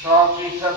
100%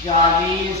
40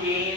3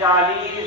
40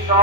100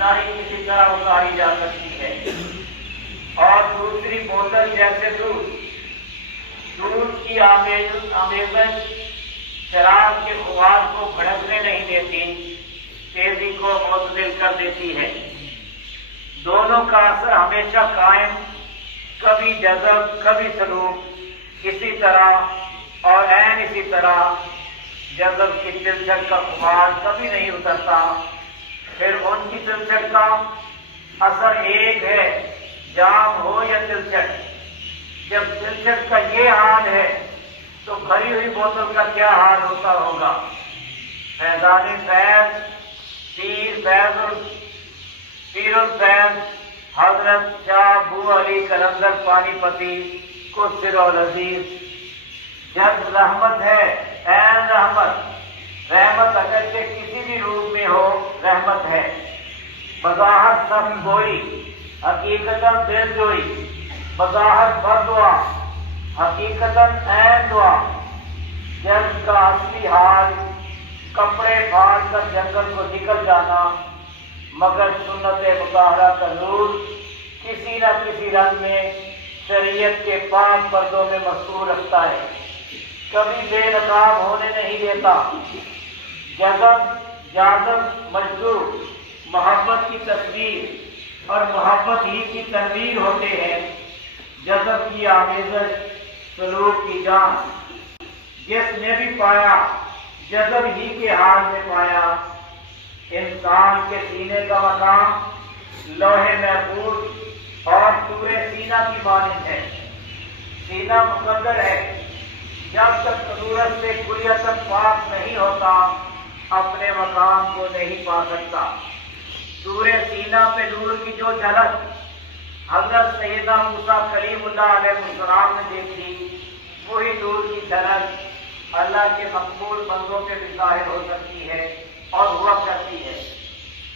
نہ ہی کسی طرح اتاری جا سکتی ہے۔ اور دوسری بوتل جیسے دودھ کی آمیزش شراب کے خواب کو بھڑکنے نہیں دیتی، تیزی کو معتدل کر دیتی ہے۔ دونوں کا اثر ہمیشہ قائم، کبھی جذب کبھی سلوک، اسی طرح اور عین اسی طرح جذب کی تلچھٹ کا خمار کبھی نہیں اترتا۔ پھر ان کی تلچھٹ کا اثر ایک ہے، جام ہو یا تلچھٹ۔ جب تلچھٹ کا یہ حال ہے تو بھری ہوئی بوتل کا کیا حال ہوتا ہوگا۔ فیضان فیض پیر الفیض حضرت شاہ ابو علی قلندر پانی پتی کو سر العزیز، جب رحمت ہے عین رحمت، رحمت اگرچہ کسی بھی روپ میں ہو رحمت ہے، بظاہر سخت گوئی حقیقتاً دل جوئی، بظاہر بد دعا حقیقتاً عین دعا، جب کا اصلی حال کپڑے پھاڑ کر جنگل کو نکل جانا، مگر سنت مطہرہ کا نور کسی نہ کسی رنگ میں شریعت کے پاک پردوں میں مستور رکھتا ہے، کبھی بے نقاب ہونے نہیں دیتا۔ جذب مجذوب محبت کی تصویر اور محبت ہی کی تنویر ہوتے ہیں، جذب کی آمیزش سلوک کی جان، جس نے بھی پایا جذب ہی کے حال میں پایا۔ انسان کے سینے کا مقام لوح محفوظ اور طور سینہ کی مانند ہے۔ سینہ مقدر ہے، جب تک ضرورت سے کلیتاً پاک نہیں ہوتا اپنے مقام کو نہیں پا سکتا۔ طور سینہ پہ نور کی جو جھلک حضرت سیدنا موسیٰ کلیم اللہ علیہ السلام نے دیکھی، وہی نور کی جھلک اللہ کے مقبول بندوں پہ بھی ظاہر ہو سکتی ہے اور ہوا کرتی ہے۔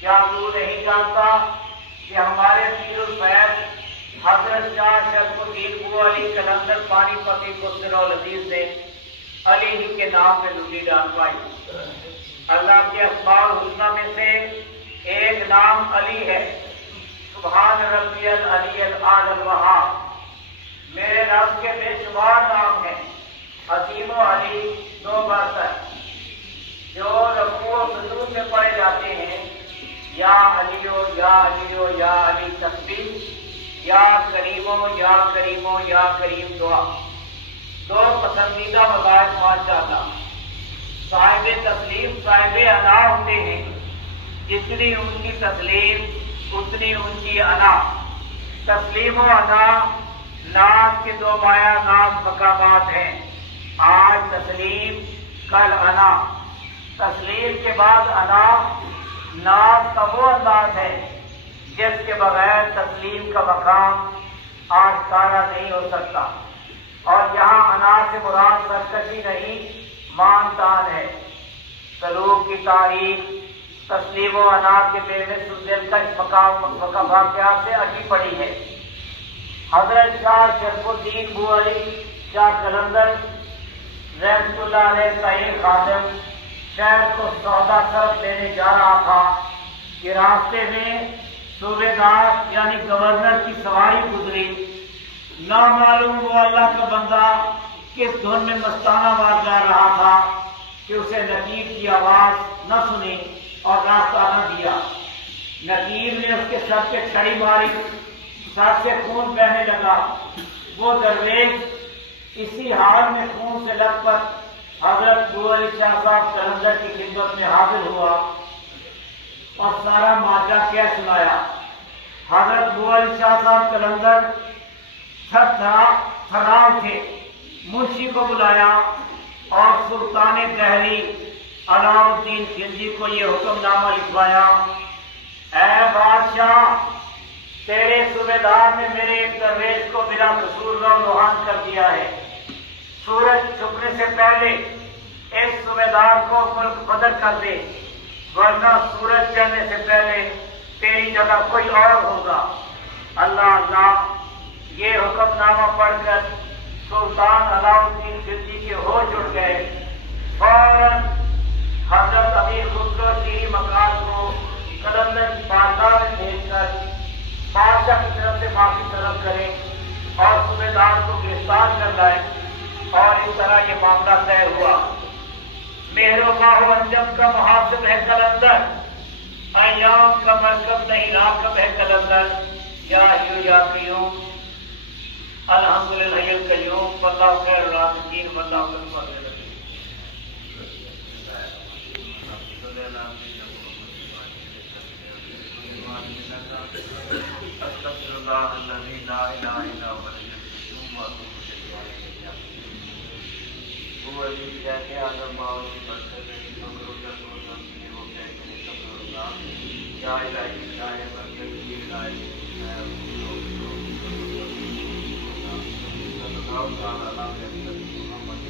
کیا تو نہیں جانتا کہ ہمارے پیر الفیض حضرت شاہ شرف الدین ابو علی قلندر پانی پتی کو سر العزیز نے علی ہی کے نام پہ لڈی ڈالوائی۔ اللہ کے اسماء الحسنی میں سے ایک نام علی ہے۔ سبحان ربی العلی الاعلی الوہاب، میرے رب کے بے شمار نام ہیں، حکیم و علی دو برتر، جو رکوع و سجود میں پڑھے جاتے ہیں۔ یا علیو یا علیو یا علی تسبیح، یا کریمو یا کریمو یا کریم دعا، دو پسندیدہ وظائف ماشاءاللہ۔ صاحب تسلیم صاحب انا ہوتے ہیں، جتنی ان کی تسلیم اتنی ان کی انا۔ تسلیم و انا ناز کے دو مایہ ناز مقامات ہیں، آج تسلیم کل انا۔ تسلیم کے بعد انا، ناز کا وہ انداز ہے جس کے بغیر تسلیم کا مقام آشکارا نہیں ہو سکتا، اور یہاں انا سے مراد سرکشی نہیں مان تان ہے۔ سلوک کی تاریخ تسلیم و انا کے بے مثل دلکش مقام واقعات سے اٹی پڑی ہے۔ حضرت شاہ شرف الدین ابو علی شاہ قلندر رحمۃ اللہ علیہ صحیح خادم شہر کو سودا صرف لینے جا رہا تھا کہ راستے میں صوبے دار یعنی گورنر کی سواری گزری۔ نامعلوم وہ اللہ کا بندہ کس دھن میں مستانہ وار جا رہا تھا کہ اسے نقیب کی آواز نہ سنی اور راستہ نہ دیا۔ نقیب نے اس کے سر پہ چھڑی ماری، سر سے خون بہنے لگا۔ وہ درویش اسی حال میں خون سے لت پت حضرت ابو علی شاہ صاحب قلندر کی خدمت میں حاضر ہوا اور سارا ماجرا کہہ سنایا۔ حضرت ابو علی شاہ صاحب قلندر تھرا اٹھے، منشی کو بلایا اور سلطان دہلی علاؤ الدین خلجی کو یہ حکم نامہ لکھوایا، اے بادشاہ، تیرے صوبے دار نے میرے ایک درویش کو بلا قصور نوحان کر دیا ہے۔ سورج چھپنے سے پہلے اس صوبے دار کو ملک بدر کر دے، ورنہ سورج چڑھنے سے پہلے تیری جگہ کوئی اور ہوگا۔ اللہ اللہ، یہ حکم نامہ پڑھ کر سلطان علاؤ الدین خلجی کے ہوش اڑ گئے۔ فوراً حضرت امیر خسرو شیری مکان کو قلندر کی بارگاہ دار کو گرفتار کر لائے اور اس طرح یہ معاملہ طے ہوا۔ مہر و ماہ و انجم کا محاسب ہے قلندر، ایام کا مرکب نہیں راکب ہے قلندر۔ یا حیو یا قیوم الحمدللہ القیوم واللہ خیر الرازقین واللہ اکبر۔ استغفر اللہ الذی لا الہ الا هو الحی القیوم واتوب الیہ۔ وہ علی کہتے آدم باؤ کی برکت ہے صبر و جذب و تنظیم وہ کہتے ہیں صبر اللہ یا الہی شاہ برکت کی الہی اللہ تعالیٰ محمد